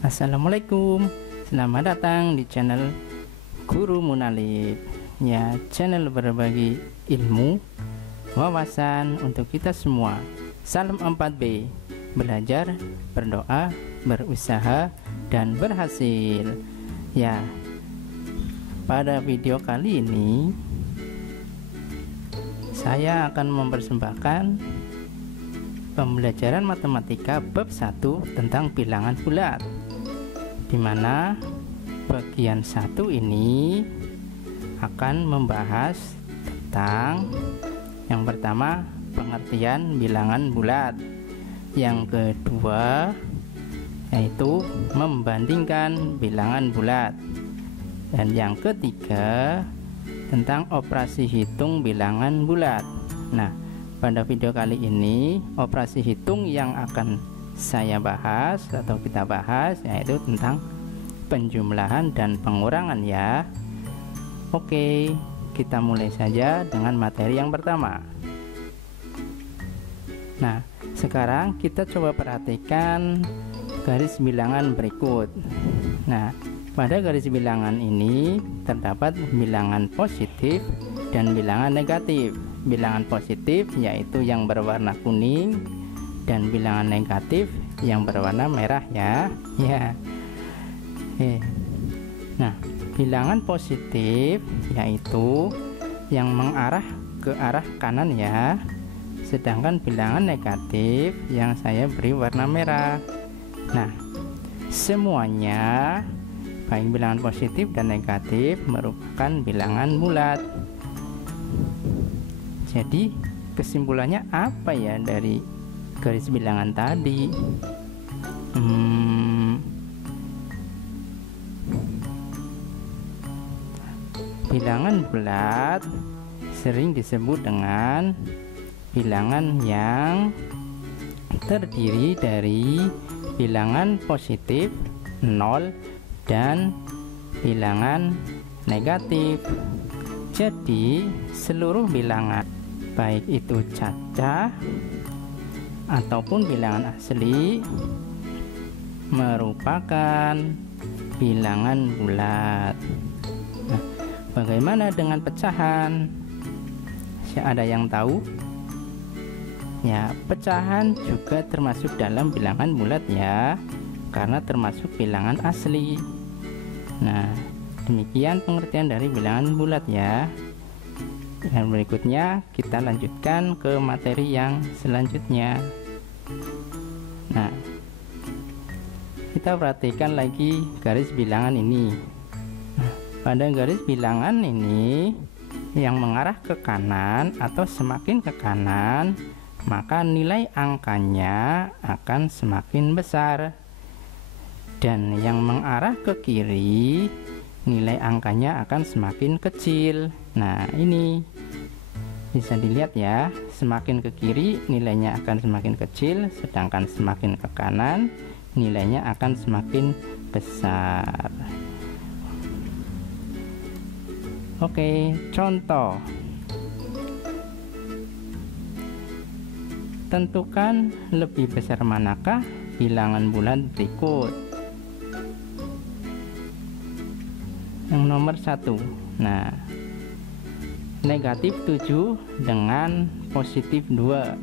Assalamualaikum, selamat datang di channel Guru Munalib. Ya, channel berbagi ilmu, wawasan untuk kita semua. Salam 4B, belajar, berdoa, berusaha, dan berhasil. Ya, pada video kali ini saya akan mempersembahkan pembelajaran matematika bab 1 tentang bilangan bulat, di mana bagian 1 ini akan membahas tentang yang pertama pengertian bilangan bulat, yang kedua yaitu membandingkan bilangan bulat, dan yang ketiga tentang operasi hitung bilangan bulat. Nah, pada video kali ini operasi hitung yang akan saya bahas atau kita bahas yaitu tentang penjumlahan dan pengurangan ya. Oke, kita mulai saja dengan materi yang pertama. Nah, sekarang kita coba perhatikan garis bilangan berikut. Nah, pada garis bilangan ini terdapat bilangan positif dan bilangan negatif. Bilangan positif yaitu yang berwarna kuning, dan bilangan negatif yang berwarna merah ya. Nah, bilangan positif yaitu yang mengarah ke arah kanan ya, sedangkan bilangan negatif yang saya beri warna merah. Nah, semuanya baik bilangan positif dan negatif merupakan bilangan bulat. Jadi kesimpulannya apa ya dari garis bilangan tadi? Bilangan bulat sering disebut dengan bilangan yang terdiri dari bilangan positif 0 dan bilangan negatif. Jadi seluruh bilangan baik itu cacah ataupun bilangan asli merupakan bilangan bulat. Nah, bagaimana dengan pecahan? Ada yang tahu? Ya, pecahan juga termasuk dalam bilangan bulat ya, karena termasuk bilangan asli. Nah, demikian pengertian dari bilangan bulat ya. Dan berikutnya kita lanjutkan ke materi yang selanjutnya. Nah, kita perhatikan lagi garis bilangan ini. Nah, pada garis bilangan ini yang mengarah ke kanan atau semakin ke kanan, maka nilai angkanya akan semakin besar. Dan yang mengarah ke kiri, nilai angkanya akan semakin kecil. Nah, ini bisa dilihat ya, semakin ke kiri nilainya akan semakin kecil, sedangkan semakin ke kanan nilainya akan semakin besar. Oke, contoh. Tentukan lebih besar manakah bilangan bulat berikut. Yang nomor 1. Nah, negatif 7 dengan positif 2.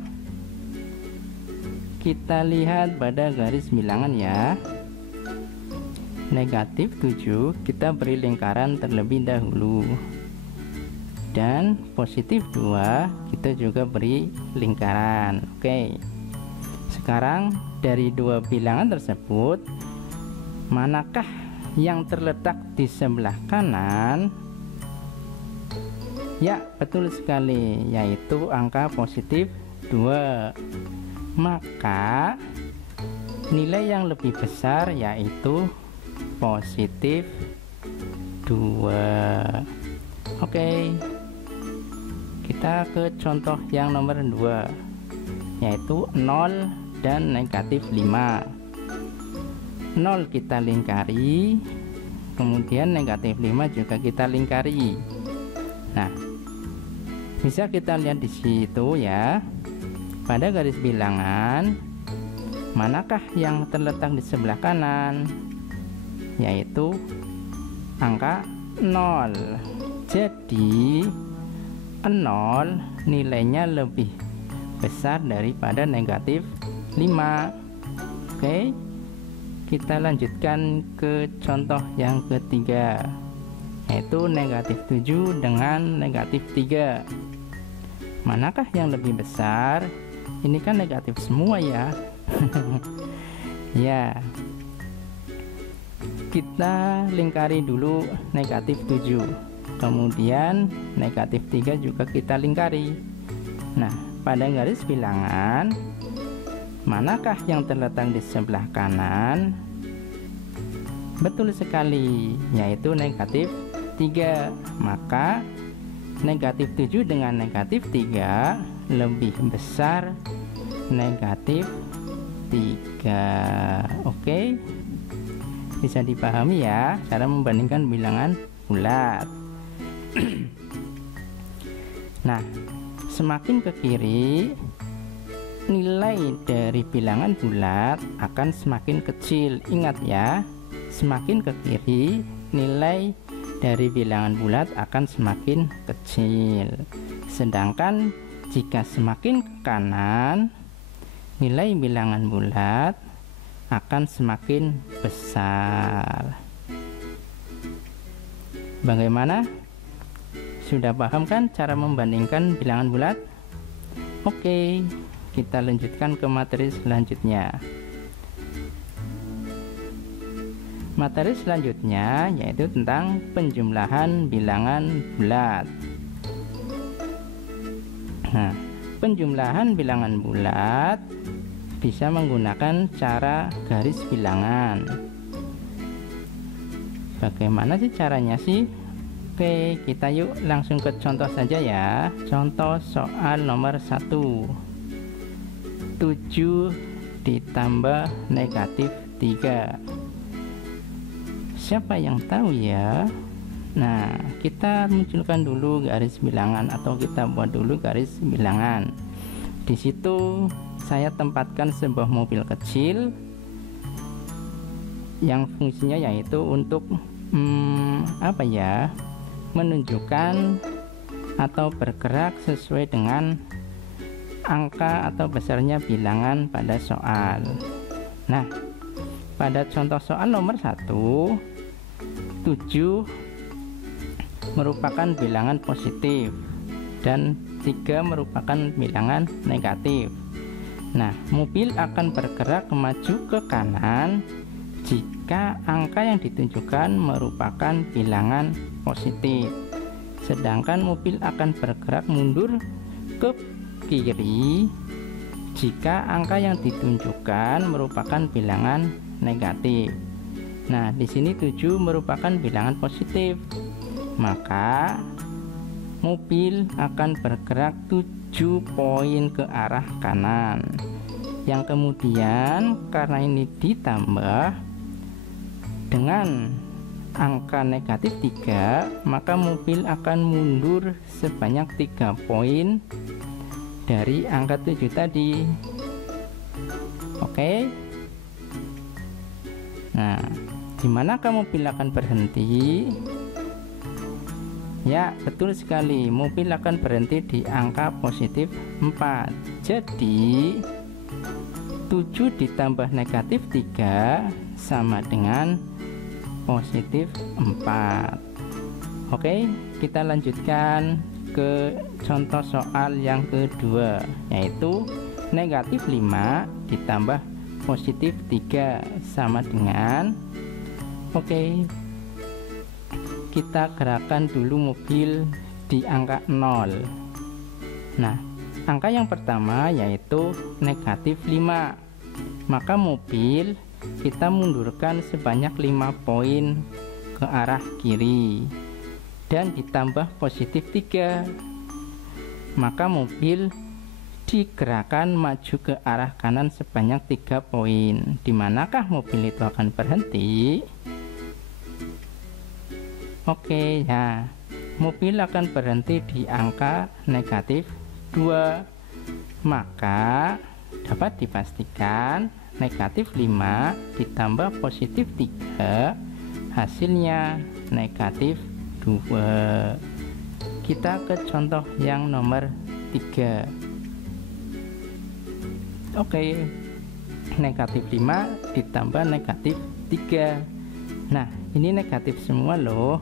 Kita lihat pada garis bilangan ya. Negatif 7 kita beri lingkaran terlebih dahulu, dan positif 2 kita juga beri lingkaran. Oke, sekarang dari dua bilangan tersebut, manakah yang terletak di sebelah kanan? Ya, betul sekali, yaitu angka positif 2. Maka nilai yang lebih besar yaitu positif 2. Oke, kita ke contoh yang nomor 2, yaitu 0 dan negatif 5. 0 kita lingkari, kemudian negatif 5 juga kita lingkari. Nah, bisa kita lihat di situ ya, pada garis bilangan manakah yang terletak di sebelah kanan? yaitu angka 0. Jadi 0 nilainya lebih besar daripada negatif 5. Oke, kita lanjutkan ke contoh yang ketiga, yaitu negatif 7 dengan negatif 3. Manakah yang lebih besar? Ini kan negatif semua ya. Ya, kita lingkari dulu negatif 7, kemudian negatif 3 juga kita lingkari. Nah, pada garis bilangan, manakah yang terletak di sebelah kanan? Betul sekali, yaitu negatif 3. Maka negatif 7 dengan negatif 3 lebih besar negatif 3. Oke, bisa dipahami ya cara membandingkan bilangan bulat. Nah, semakin ke kiri, nilai dari bilangan bulat akan semakin kecil. Ingat ya, semakin ke kiri, nilai dari bilangan bulat akan semakin kecil. Sedangkan jika semakin ke kanan, nilai bilangan bulat akan semakin besar. Bagaimana? Sudah paham kan cara membandingkan bilangan bulat? Oke, kita lanjutkan ke materi selanjutnya. Materi selanjutnya yaitu tentang penjumlahan bilangan bulat. Nah, penjumlahan bilangan bulat bisa menggunakan cara garis bilangan. Bagaimana sih caranya sih? Oke, kita yuk langsung ke contoh saja ya. Contoh soal nomor 1. 7 ditambah negatif 3. Siapa yang tahu ya? Nah, kita munculkan dulu garis bilangan atau kita buat dulu garis bilangan. Di situ saya tempatkan sebuah mobil kecil yang fungsinya yaitu untuk menunjukkan atau bergerak sesuai dengan angka atau besarnya bilangan pada soal. Nah, pada contoh soal nomor 1, 7 merupakan bilangan positif dan 3 merupakan bilangan negatif. Nah, mobil akan bergerak maju ke kanan jika angka yang ditunjukkan merupakan bilangan positif, sedangkan mobil akan bergerak mundur ke kiri jika angka yang ditunjukkan merupakan bilangan negatif. Nah, di sini 7 merupakan bilangan positif, maka mobil akan bergerak 7 poin ke arah kanan, yang kemudian karena ini ditambah dengan angka negatif 3, maka mobil akan mundur sebanyak 3 poin dari angka 7 tadi. Oke. Nah, dimanakah mobil akan berhenti? Ya, betul sekali, mobil akan berhenti di angka positif 4. Jadi 7 ditambah negatif 3 sama dengan positif 4. Oke, kita lanjutkan ke contoh soal yang kedua, yaitu negatif 5 ditambah positif 3 sama dengan, oke, kita gerakkan dulu mobil di angka 0. Nah, angka yang pertama yaitu negatif 5, maka mobil kita mundurkan sebanyak 5 poin ke arah kiri dan ditambah positif 3, maka mobil digerakkan maju ke arah kanan sebanyak 3 poin. Dimanakah mobil itu akan berhenti? Oke ya, mobil akan berhenti di angka negatif 2, maka dapat dipastikan negatif 5 ditambah positif 3 hasilnya negatif 2. Kita ke contoh yang nomor 3. Oke, negatif 5 ditambah negatif 3. Nah, ini negatif semua loh.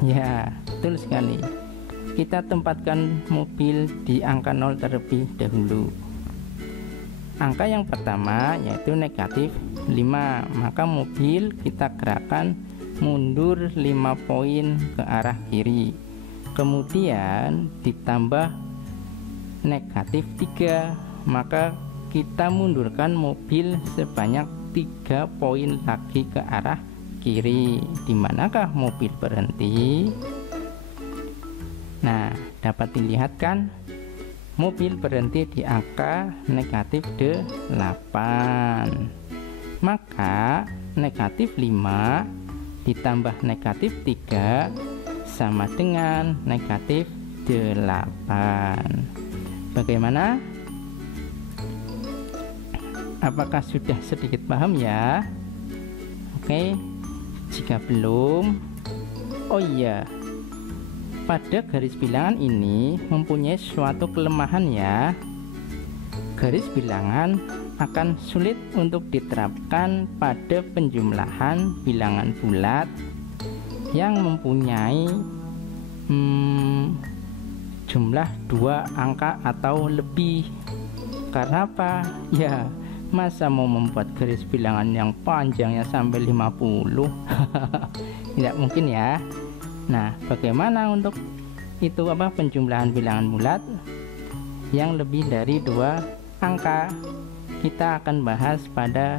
Ya, betul sekali. Kita tempatkan mobil di angka 0 terlebih dahulu. Angka yang pertama yaitu negatif 5, maka mobil kita gerakkan mundur 5 poin ke arah kiri. Kemudian ditambah negatif 3, maka kita mundurkan mobil sebanyak 3 poin lagi ke arah kiri. Di manakah mobil berhenti? Nah, dapat dilihat kan, mobil berhenti di angka negatif 8. Maka negatif 5 ditambah negatif 3 sama dengan negatif 8. Bagaimana? Apakah sudah sedikit paham ya? Oke, jika belum, oh iya, pada garis bilangan ini mempunyai suatu kelemahan ya. Garis bilangan akan sulit untuk diterapkan pada penjumlahan bilangan bulat yang mempunyai jumlah 2 angka atau lebih. Karena apa? Ya, masa mau membuat garis bilangan yang panjangnya sampai 50? Tidak mungkin ya. Nah, bagaimana untuk itu penjumlahan bilangan bulat yang lebih dari 2 angka? Kita akan bahas pada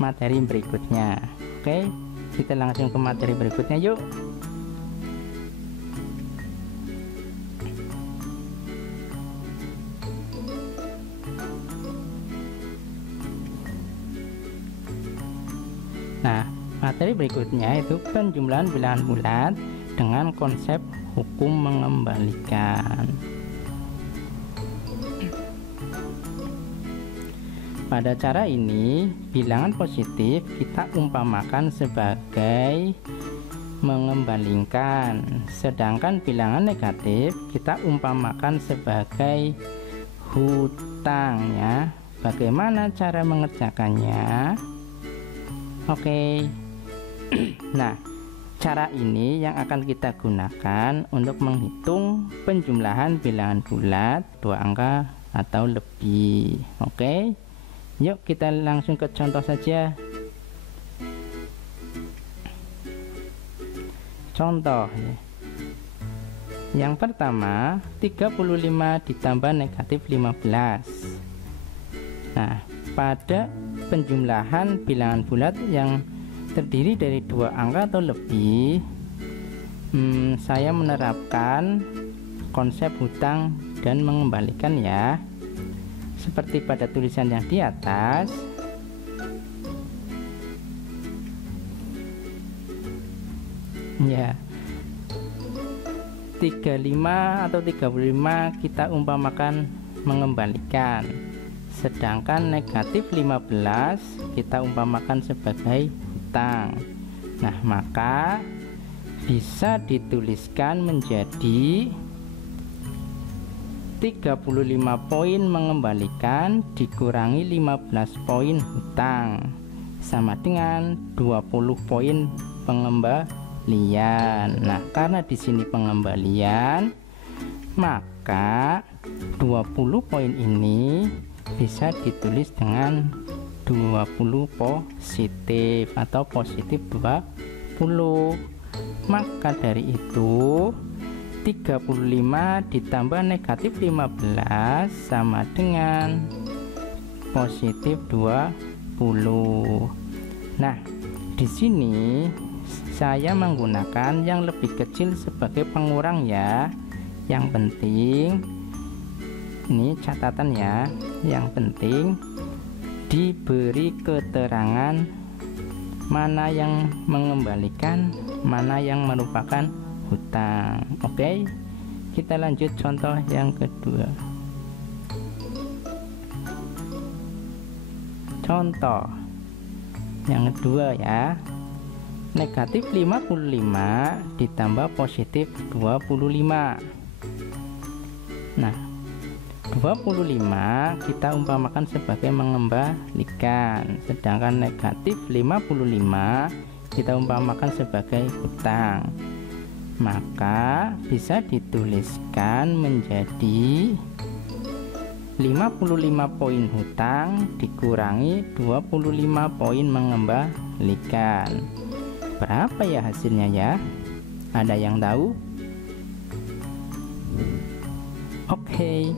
materi berikutnya. Oke, kita langsung ke materi berikutnya yuk. Nah, materi berikutnya itu penjumlahan bilangan bulat dengan konsep hukum mengembalikan. Pada cara ini, bilangan positif kita umpamakan sebagai mengembalikan, sedangkan bilangan negatif kita umpamakan sebagai hutang ya. Bagaimana cara mengerjakannya? Oke. Nah, cara ini yang akan kita gunakan untuk menghitung penjumlahan bilangan bulat 2 angka atau lebih. Oke, yuk kita langsung ke contoh saja. Contoh yang pertama, 35 ditambah negatif 15. Nah, pada penjumlahan bilangan bulat yang terdiri dari 2 angka atau lebih, saya menerapkan konsep hutang dan mengembalikan ya, seperti pada tulisan yang di atas. Ya, 35 atau 35 kita umpamakan mengembalikan, sedangkan negatif 15 kita umpamakan sebagai hutang. Nah, maka bisa dituliskan menjadi 35 poin mengembalikan dikurangi 15 poin hutang sama dengan 20 poin pengembalian. Nah, karena di sini pengembalian, maka 20 poin ini bisa ditulis dengan 20 positif atau positif 20. Maka dari itu 35 ditambah negatif 15 sama dengan positif 20. Nah, di sini saya menggunakan yang lebih kecil sebagai pengurang ya. Yang penting ini catatan ya, yang penting diberi keterangan mana yang mengembalikan, mana yang merupakan hutang. Oke, kita lanjut contoh yang kedua. Contoh yang kedua ya, negatif 55 ditambah positif 25. Nah, 25 kita umpamakan sebagai mengembalikan, sedangkan negatif 55 kita umpamakan sebagai hutang. Maka bisa dituliskan menjadi 55 poin hutang dikurangi 25 poin mengembalikan. Berapa ya hasilnya ya? Ada yang tahu? Oke,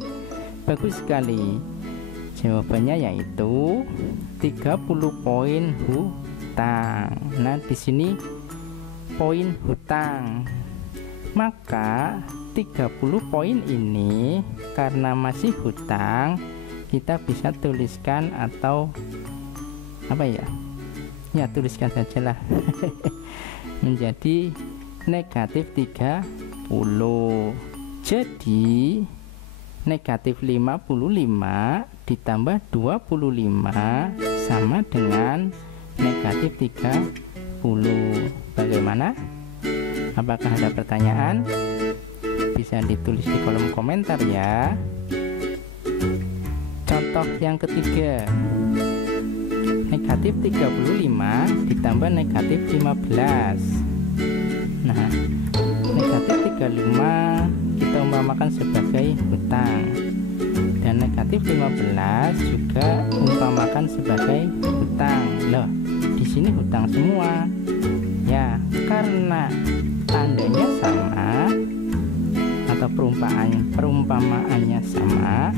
bagus sekali. Jawabannya yaitu 30 poin hutang. Nah, di sini poin hutang. Maka 30 poin ini karena masih hutang, kita bisa tuliskan atau apa ya? Ya, tuliskan sajalah. Menjadi negatif 30. Jadi negatif 55 ditambah 25 sama dengan negatif 30. Bagaimana? Apakah ada pertanyaan? Bisa ditulis di kolom komentar ya. Contoh yang ketiga, negatif 35 ditambah negatif 15. Nah, negatif 35 kita umpamakan sebagai hutang, dan negatif 15 juga umpamakan sebagai hutang. Loh, di sini hutang semua ya, karena tandanya sama atau perumpamaannya sama,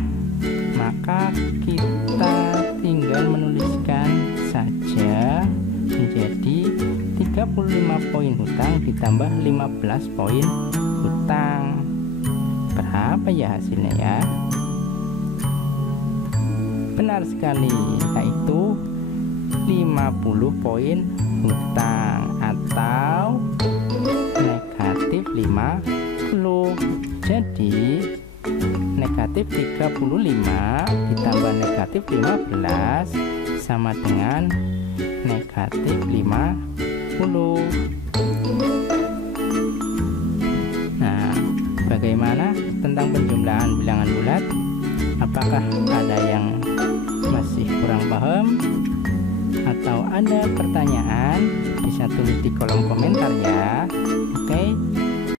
maka kita tinggal menuliskan saja menjadi 35 poin hutang ditambah 15 poin hutang. Berapa ya hasilnya ya? Benar sekali, yaitu 50 poin hutang atau negatif 50. Jadi negatif 35 ditambah negatif 15 sama dengan negatif 50. Nah, bagaimana tentang penjumlahan bilangan bulat? Apakah ada yang masih kurang paham atau ada pertanyaan? Bisa tulis di kolom komentar ya.